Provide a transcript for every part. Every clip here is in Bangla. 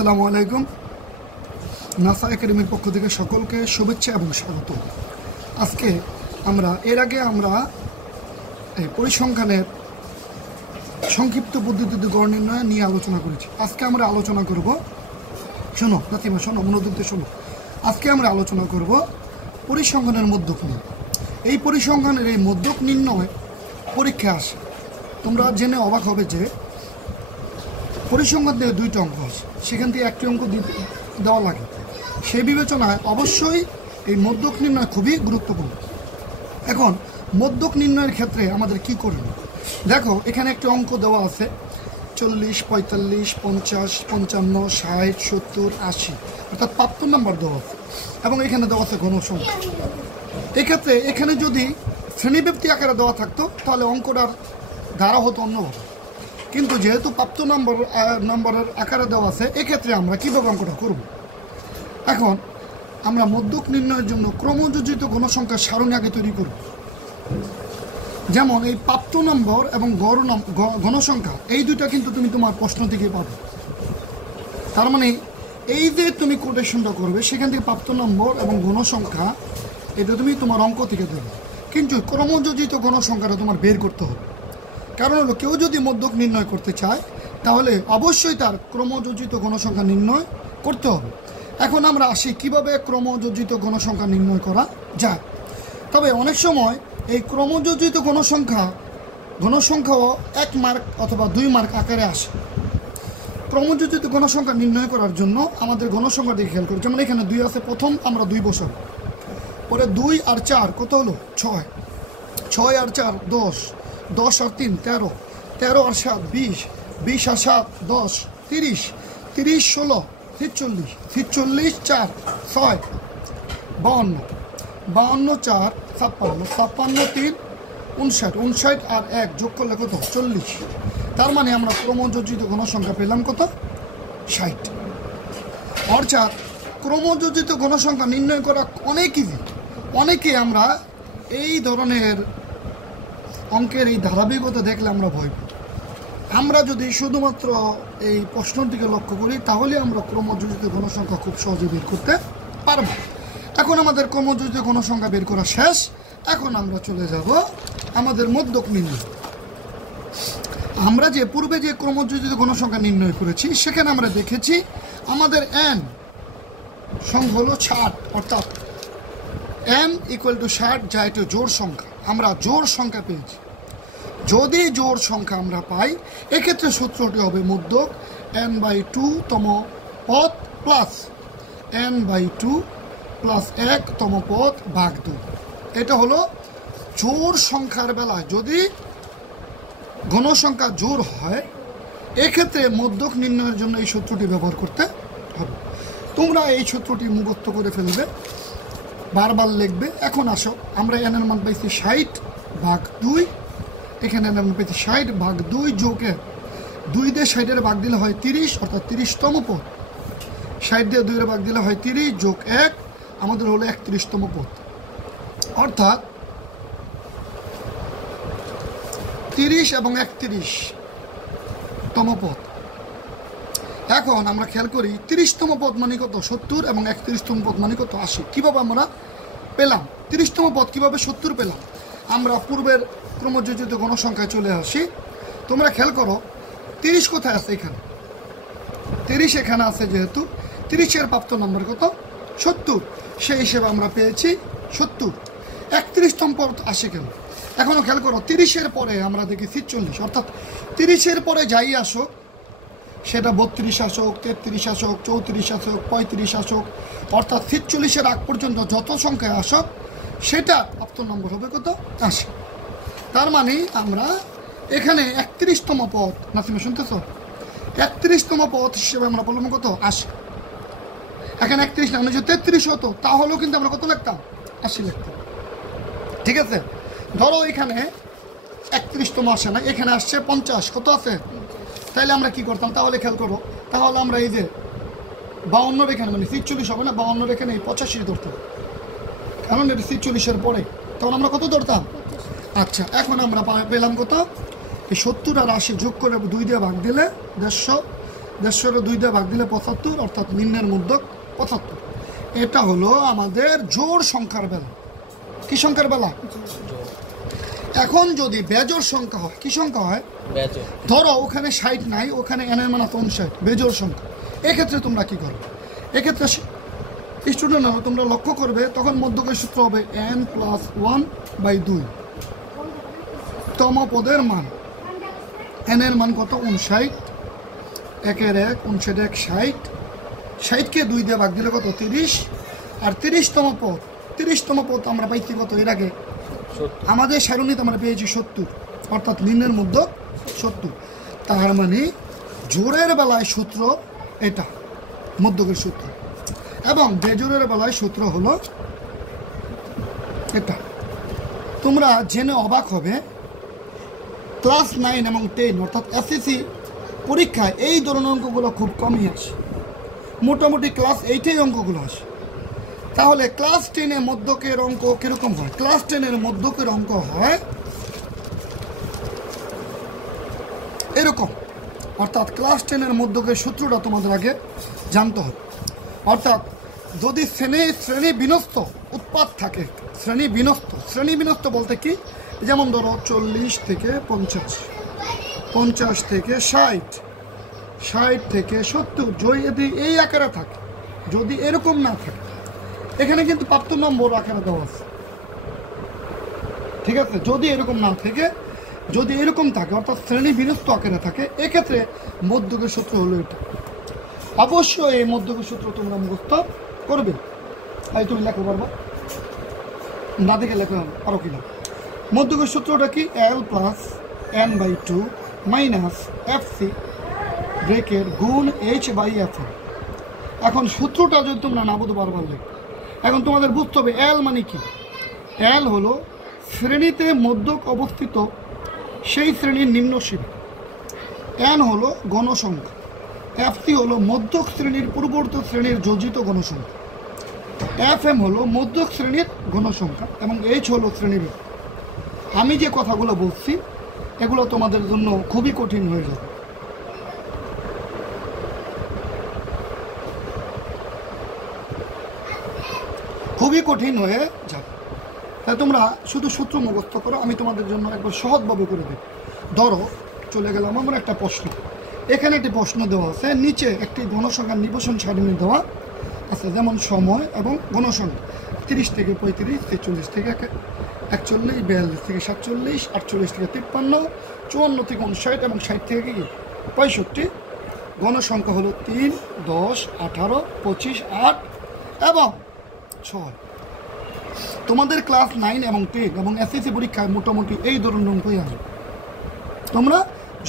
আসসালামু আলাইকুম। নাসা একাডেমির পক্ষ থেকে সকলকে শুভেচ্ছা এবং স্বাগত। আজকে এর আগে আমরা এই পরিসংখ্যানের সংক্ষিপ্ত পদ্ধতিতে গড় নির্ণয় নিয়ে আলোচনা করেছি। আজকে আমরা আলোচনা করব, শোনো নাতিমা, শোনো মনোযোগ দিয়ে শোনো। আজকে আমরা আলোচনা করব পরিসংখ্যানের মধ্যক নিয়ে। এই পরিসংখ্যানের এই মধ্যক নির্ণয় পরীক্ষা আসে। তোমরা জেনে অবাক হবে যে পরিসংখ্যান দিয়ে দুইটা অঙ্ক আছে, সেখান থেকে একটি অঙ্ক দেওয়া লাগে। সেই বিবেচনায় অবশ্যই এই মধ্যক নির্ণয় খুবই গুরুত্বপূর্ণ। এখন মধ্যক নির্ণয়ের ক্ষেত্রে আমাদের কি করব? দেখো, এখানে একটি অঙ্ক দেওয়া আছে 40, 45, 50, 55, 60, 70, 80, অর্থাৎ 75 নাম্বার দেওয়া আছে এবং এখানে দেওয়া আছে ঘনসংখ্যা। এক্ষেত্রে এখানে যদি শ্রেণীব্যাপ্তি আকারে দেওয়া থাকতো তাহলে অঙ্কটার ধারা হতো অন্যভাবে, কিন্তু যেহেতু প্রাপ্ত নম্বরের আকারে দেওয়া আছে, এক্ষেত্রে আমরা কীভাবে অঙ্কটা করব? এখন আমরা মধ্যক নির্ণয়ের জন্য ক্রমযোজিত ঘনসংখ্যার সারণী আগে তৈরি করব। যেমন এই প্রাপ্ত নম্বর এবং গড় ঘনসংখ্যা, এই দুইটা কিন্তু তুমি তোমার প্রশ্ন থেকে পাবে। তার মানে এই যে তুমি কোটেশনটা করবে, সেখান থেকে প্রাপ্ত নম্বর এবং ঘনসংখ্যা এটা তুমি তোমার অঙ্ক থেকে দেবে, কিন্তু ক্রমযোজিত ঘনসংখ্যাটা তোমার বের করতে হবে। কারণ হলো, কেউ যদি মধ্যক নির্ণয় করতে চায় তাহলে অবশ্যই তার ক্রমযোজিত ঘনসংখ্যা নির্ণয় করতে হবে। এখন আমরা আসি কিভাবে ক্রমযোজিত ঘনসংখ্যা নির্ণয় করা যায়। তবে অনেক সময় এই ক্রমযোজিত ঘনসংখ্যাও 1 মার্ক অথবা 2 মার্ক আকারে আসে। ক্রমযোজিত ঘনসংখ্যা নির্ণয় করার জন্য আমাদের ঘনসংখ্যাটি খেয়াল করি। যেমন এখানে 2 আছে, প্রথম আমরা 2 বসাবো, পরে 2 আর 4 কত হলো? 6, 6 আর 4 10, 10 আর 3 13, 13 আর 7 20, 20 আর 7 10, 30, 30 16 43, 43 4 6 52, 52 4 56, 56 3 59, 59 আর 1 যোগ করলে কত? 40। তার মানে আমরা ক্রমযোজিত ঘনসংখ্যা পেলাম কত? 60। অর্থাৎ ক্রমযোজিত ঘনসংখ্যা নির্ণয় করা অনেক ইজি। অনেকে আমরা এই ধরনের অঙ্কের এই ধারাবাহিকতা দেখলে আমরা ভয় পাই। আমরা যদি শুধুমাত্র এই প্রশ্নের দিকে লক্ষ্য করি তাহলে আমরা ক্রমযোজিত ঘনসংখ্যা খুব সহজে বের করতে পারব। এখন আমাদের ক্রমযোজিত ঘনসংখ্যা বের করা শেষ। এখন আমরা চলে যাব আমাদের মধ্যক নির্ণয়। আমরা যে পূর্বে যে ক্রমযোজিত ঘনসংখ্যা নির্ণয় করেছি, সেখানে আমরা দেখেছি আমাদের n সংখ্যা হলো 60, অর্থাৎ n = 60, যা এটা জোড় সংখ্যা। আমরা জোড় সংখ্যা পেয়েছি। যদি জোড় সংখ্যা আমরা পাই, এক্ষেত্রে সূত্রটি হবে মধ্যক n/2 তম পদ প্লাস n/2 প্লাস 1 তম পদ ভাগ 2। এটা হলো জোড় সংখ্যার বেলায় যদি ঘনসংখ্যা জোড় হয়, এক্ষেত্রে মধ্যক নির্ণয়ের জন্য এই সূত্রটি ব্যবহার করতে হবে। তোমরা এই সূত্রটি মুখস্থ করে ফেলবে, বারবার লিখবে। এখন আসো, আমরা n এর মান পাইছি 60 ভাগ 2, এখানে n এর মান পাইছি 60 ভাগ 2 যোগ 1। 2 দিয়ে 60 এর ভাগ দিলে হয় 30, অর্থাৎ 30তম পদ। 60 দিয়ে 2 এর ভাগ দিলে হয় 30 যোগ 1, আমাদের হলো 31তম পদ, অর্থাৎ 30 এবং 31তম পদ। এখন আমরা খেয়াল করি 30তম পদ মানে কত? 70 এবং 31তম পদ মানে কত? 80। কীভাবে আমরা পেলাম 30তম পদ? কীভাবে 70 পেলাম? আমরা পূর্বের ক্রমযোজিত ঘনসংখ্যায় চলে আসি। তোমরা খেয়াল করো 30 কোথায় আছে? এখানে 30 এখানে আছে, যেহেতু 30-এর প্রাপ্ত নম্বর কত? 70। সেই হিসেবে আমরা পেয়েছি 70। 31তম পদ আসে কেন? এখনও খেয়াল করো 30-এর পরে আমরা দেখি 46, অর্থাৎ 30-এর পরে যাই আসুক, সেটা 32 আসুক, 33 আসুক, 34 আসুক, 35 আসুক, অর্থাৎ 46-এর আগ পর্যন্ত যত সংখ্যায় আসুক, সেটা প্রাপ্ত নম্বর হবে কত? 80। তার মানে আমরা এখানে 31তম পদ, নাসিমা শুনতেছ? 31তম পদ হিসেবে আমরা বললাম কত? 80। এখানে 31 না, মানে যদি 33 হতো তাহলেও কিন্তু আমরা কত লিখতাম? 80 লিখতাম। ঠিক আছে? ধরো এখানে 31তম আসে না, এখানে আসছে 50। কত আছে? তাইলে আমরা কি করতাম? তাহলে খেয়াল করো, তাহলে আমরা এই যে 52 এখানে, মানে 46 হবে না, 52 এখানে 85 ধরতাম, কারণ এটা 46-এর পরে। তখন আমরা কত ধরতাম? আচ্ছা, এখন আমরা পেলাম কত? এই 70 আর 80 যোগ করে 2 দিয়ে ভাগ দিলে 150, 150 2 দিয়ে ভাগ দিলে 75, অর্থাৎ নিম্নের মধ্যক 75। এটা হলো আমাদের জোড় সংখ্যার বেলা। কি সংখ্যার বেলা? এখন যদি বেজোড় সংখ্যা হয়, কি সংখ্যা হয়? ধরো ওখানে 60 নাই, ওখানে n এর মান 59, বেজোড় সংখ্যা। এক্ষেত্রে তোমরা কি করবে? এক্ষেত্রে স্টুডেন্ট হলো, তোমরা লক্ষ্য করবে তখন মধ্যকের সূত্র হবে n+1/2 তম পদের মান। n এর মান কত? 59, 1 1 59 1 60, 60কে 2 দিয়ে ভাগ দিলে কত? 30। আর 30তম পদ, 30তম পদ আমরা পাইছি কত এর আগে? আমাদের সারণীতে আমরা পেয়েছি 70, অর্থাৎ নিম্নের মধ্যক 70। তার মানে জোড়ের বেলায় সূত্র এটা মধ্যকের সূত্র, এবং বেজোড়ের বেলায় সূত্র হলো এটা। তোমরা জেনে অবাক হবে, ক্লাস 9 এবং 10 অর্থাৎ এসএসসি পরীক্ষায় এই ধরনের অঙ্কগুলো খুব কমই আসে, মোটামুটি ক্লাস 8 অঙ্কগুলো আসে। তাহলে ক্লাস 10 মধ্যকের অঙ্ক কিরকম হয়? ক্লাস 10 মধ্যকের অঙ্ক হয় এরকম, অর্থাৎ ক্লাস 10 মধ্যকের সূত্রটা তোমাদের আগে জানতে হবে। অর্থাৎ যদি শ্রেণী বিন্যস্ত উৎপাদ থাকে, শ্রেণী বিন্যস্ত বলতে কি? যেমন ধরো 40 থেকে 50, 50 থেকে 60, 60 থেকে 70, যদি এই আকারে থাকে, যদি এরকম না থাকে, এখানে কিন্তু প্রাপ্ত নম্বর আকারে দেওয়া আছে, ঠিক আছে? যদি এরকম না থাকে, যদি এরকম থাকে অর্থাৎ শ্রেণী বিন্যস্ত আকারে থাকে, এক্ষেত্রে মধ্যকের সূত্র হলো এটা। অবশ্যই এই মধ্যকের সূত্র তোমরা মুখস্থ করবে। তাই তুমি লেখো পারবো না, দেখে লেখো পারো কিনা। মধ্যকের সূত্রটা কি? l+n/2 - fc ব্রেকের গুণ h/fn। এখন সূত্রটা যদি তোমরা না বুঝতে পারবার লেখ, এখন তোমাদের বুঝতে হবে l মানে কি। l হলো শ্রেণীতে মধ্যক অবস্থিত সেই শ্রেণীর নিম্ন সীমা, n হলো গণসংখ্যা, fc হলো মধ্যক শ্রেণীর পূর্ববর্তী শ্রেণীর যোজিত গণসংখ্যা, fm হলো মধ্যক শ্রেণীর গণসংখ্যা, এবং h হলো শ্রেণীভেদ। আমি যে কথাগুলো বলছি এগুলো তোমাদের জন্য খুবই কঠিন হয়ে যাবে। খুবই কঠিন হয়ে যাবে। তাই তোমরা শুধু সূত্র মুখস্থ করো, আমি তোমাদের জন্য একবার সহজভাবে করে দেব। ধরো চলে গেলাম আমরা একটা প্রশ্ন, এখানে একটি প্রশ্ন দেওয়া আছে, নিচে একটি গণসংখ্যার নিবসন সারণী দেওয়া আছে, যেমন সময় এবং গণসংখ্যা 30 থেকে 35, 43 থেকে 41, 42 থেকে 47, 48 থেকে 53, 54 থেকে 59 এবং 60 থেকে কি 65। গণসংখ্যা হলো 3, 10, 18, 25, 8 এবং 6। তোমাদের ক্লাস 9 এবং 10 এবং এসএসসি পরীক্ষায় মোটামুটি এই ধরনের অঙ্কই আসবে। তোমরা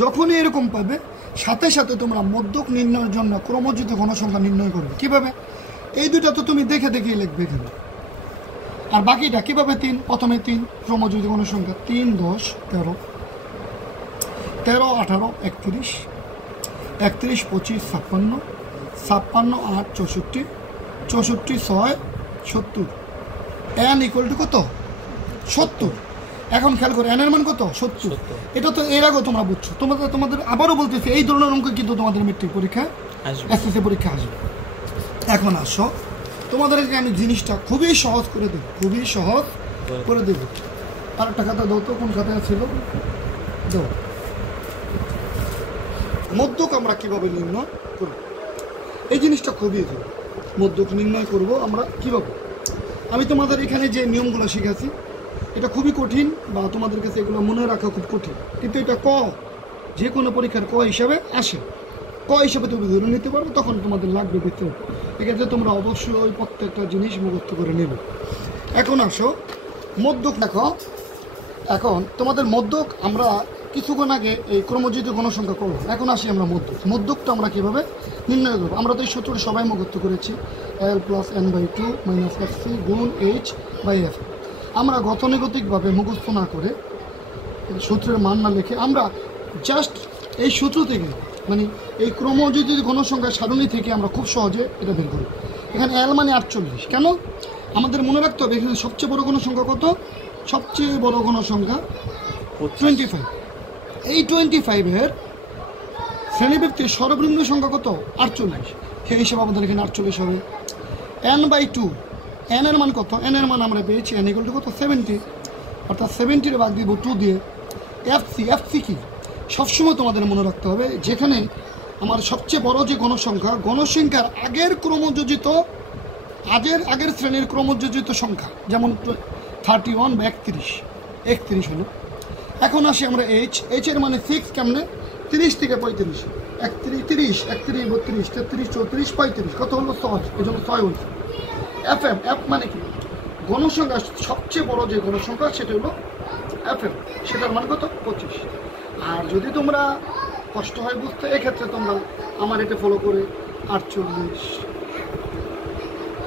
যখনই এরকম পাবে, সাথে সাথে তোমরা মধ্যক নির্ণয়ের জন্য ক্রমযুক্ত গণসংখ্যা নির্ণয় করবে। কিভাবে? এই দুটা তো তুমি দেখে দেখেই লিখবে এখানে। আর বাকিটা কিভাবে? প্রথমে 3 ক্রমযুক্ত গণসংখ্যা, 3, 10, 13, 13, 18, 31, 31, 25, 56, 56, 8, 64, 64, 6, 70। n = কত? 70। এখন খেয়াল করে n এর মান কত? 70। এটা তো এর আগেও তোমরা বুঝছো। তোমাদের আবারও বলতেছি, এই ধরনের অঙ্ক কিন্তু তোমাদের মেট্রিক পরীক্ষা, এসএসসি পরীক্ষা আসবে। এখন আসো, তোমাদেরকে আমি জিনিসটা খুবই সহজ করে দেব, খুবই সহজ করে দেব। আর একটা খাতা দাও তো, কোন খাতায় ছিল? দাও। মধ্যক আমরা কিভাবে নির্ণয় করব? এই জিনিসটা খুবই মধ্যক নির্ণয় করব আমরা কিভাবে। আমি তোমাদের এখানে যে নিয়মগুলো শিখাচ্ছি এটা খুবই কঠিন, বা তোমাদের কাছে এগুলো মনে রাখা খুব কঠিন, কিন্তু এটা যে কোনো পরীক্ষার হিসাবে আসে। হিসাবে তুমি ধরে নিতে পারো, তখন তোমাদের লাগবে ভিতরে। এক্ষেত্রে তোমরা অবশ্যই প্রত্যেকটা জিনিস মুখস্থ করে নেবে। এখন আসো মধ্যক দেখো। এখন তোমাদের মধ্যক আমরা কিছুক্ষণ আগে এই ক্রমযুক্ত গণসংখ্যা করবো। এখন আসি আমরা মধ্যকটা আমরা কীভাবে নির্ণয় করবো। আমরা তো এই সূত্রটা সবাই মুখস্থ করেছি, l+n/2 - fc গুণ h/f। আমরা গতানুগতিকভাবে মুখস্থ না করে, সূত্রের মান না লিখে, আমরা জাস্ট এই সূত্র থেকে, মানে এই ক্রমযুক্ত গণসংখ্যা সারণী থেকে আমরা খুব সহজে এটা বের করি। এখানে l মানে 48। কেন? আমাদের মনে রাখতে হবে এখানে সবচেয়ে বড় গণসংখ্যা কত? সবচেয়ে বড় গণসংখ্যা 25। এই 25-এর শ্রেণীব্যক্তির সর্বনিম্ন সংখ্যা কত? 48। সেই হিসেবে আমাদের এখানে 48 হবে। n/2, n এর মান কত? n এর মান আমরা পেয়েছি n = কত? 70, অর্থাৎ 70 ভাগ দিব 2 দিয়ে। fc কি? সবসময় তোমাদের মনে রাখতে হবে, যেখানে আমার সবচেয়ে বড় যে গণসংখ্যার আগের ক্রমযোজিত আগের শ্রেণীর ক্রমযোজিত সংখ্যা, যেমন 31 বা 31 হলো। এখন আসি আমরা h এর মানে 6 কেমনে? 30 থেকে 35, 31, 31, 32, 33, 34, 35, কত হলো? 6, এই জন্য 6 হয়েছে। f মানে কি? গণসংখ্যা সবচেয়ে বড় যে গণসংখ্যা সেটা হলো fm, সেটার মান কত? 25। আর যদি তোমরা কষ্ট হয় বুঝতে, এক্ষেত্রে তোমরা আমার এটা ফলো করে 48,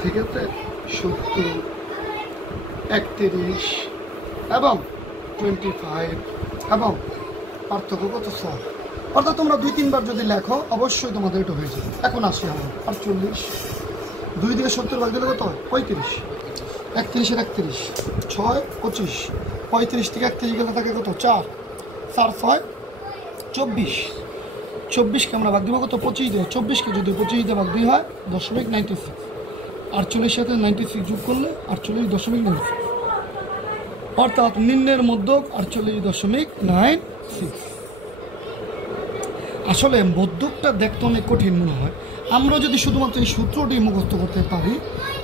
ঠিক আছে, 70, 31 এবং 25 এবং পার্থক্য কত? 6। অর্থাৎ তোমরা 2-3 বার যদি লেখো অবশ্যই তোমাদের এটা হয়ে যাবে। এখন আসি আমরা 48, 2 দিয়ে 70 ভাগ দিলে কত হয়? 35, 31 এর 31, 6, 25, 35 থেকে 31 গেলে থাকে কত? 4, 4, 6, 24, 24কে আমরা ভাগ দিব কত? 25 দিয়ে। 24কে যদি 25 দিয়ে ভাগ দিয়ে হয় 0.96, 48 সাথে 96 যোগ করলে 48.96, অর্থাৎ নিম্নের মধ্যক 48.96। আসলে মধ্যকটা দেখতে অনেক কঠিন মনে হয়, আমরা যদি শুধুমাত্র এই সূত্রটি মুখস্থ করতে পারি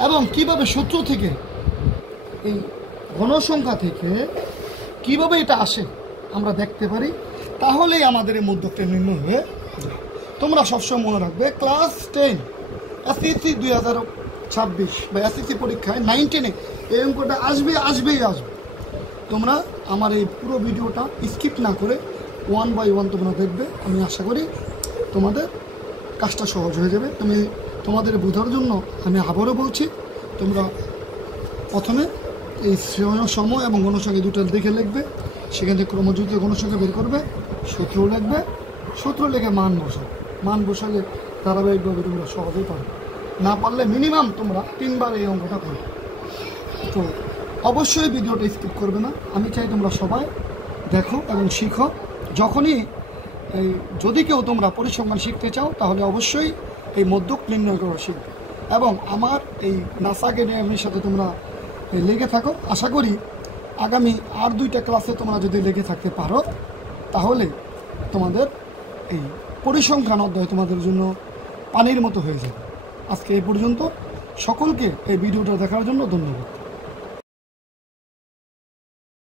এবং কিভাবে সূত্র থেকে এই ঘনসংখ্যা থেকে কিভাবে এটা আসে আমরা দেখতে পারি, তাহলেই আমাদের এই মধ্যকটা নির্ণয় হয়ে যায়। তোমরা সবসময় মনে রাখবে, ক্লাস 10 এসএসসি 2026 বা এসএসসি পরীক্ষায় 9-10 এই অঙ্কটা আসবেই। তোমরা আমার এই পুরো ভিডিওটা স্কিপ না করে 1 by 1 তোমরা দেখবে। আমি আশা করি তোমাদের কাজটা সহজ হয়ে যাবে। তোমাদের বোঝার জন্য আমি আবারও বলছি, তোমরা প্রথমে এই সময় এবং গণসংখ্যা দুটো দেখে লিখবে, সেখান থেকে ক্রমযুক্ত গণসংখ্যা বের করবে, সূত্র লিখবে, সূত্র লিখে মান বসালে ধারাবাহিকভাবে তোমরা সহজেই পারবে। না পারলে মিনিমাম তোমরা 3 বার এই অঙ্কটা করবে। তো অবশ্যই ভিডিওটা স্কিপ করবে না। আমি চাই তোমরা সবাই দেখো এবং শিখো। যদি কেউ তোমরা পরিসংখ্যান শিখতে চাও তাহলে অবশ্যই এই মধ্যক নির্ণয় করা শিখবে এবং আমার এই নাসা একাডেমির সাথে তোমরা লেগে থাকো। আশা করি আগামী আর 2টা ক্লাসে তোমরা যদি লেগে থাকতে পারো তাহলে তোমাদের এই পরিসংখ্যান অধ্যায় তোমাদের জন্য পানির মতো হয়ে যাবে। আজকে এই পর্যন্ত। সকলকে এই ভিডিওটা দেখার জন্য ধন্যবাদ।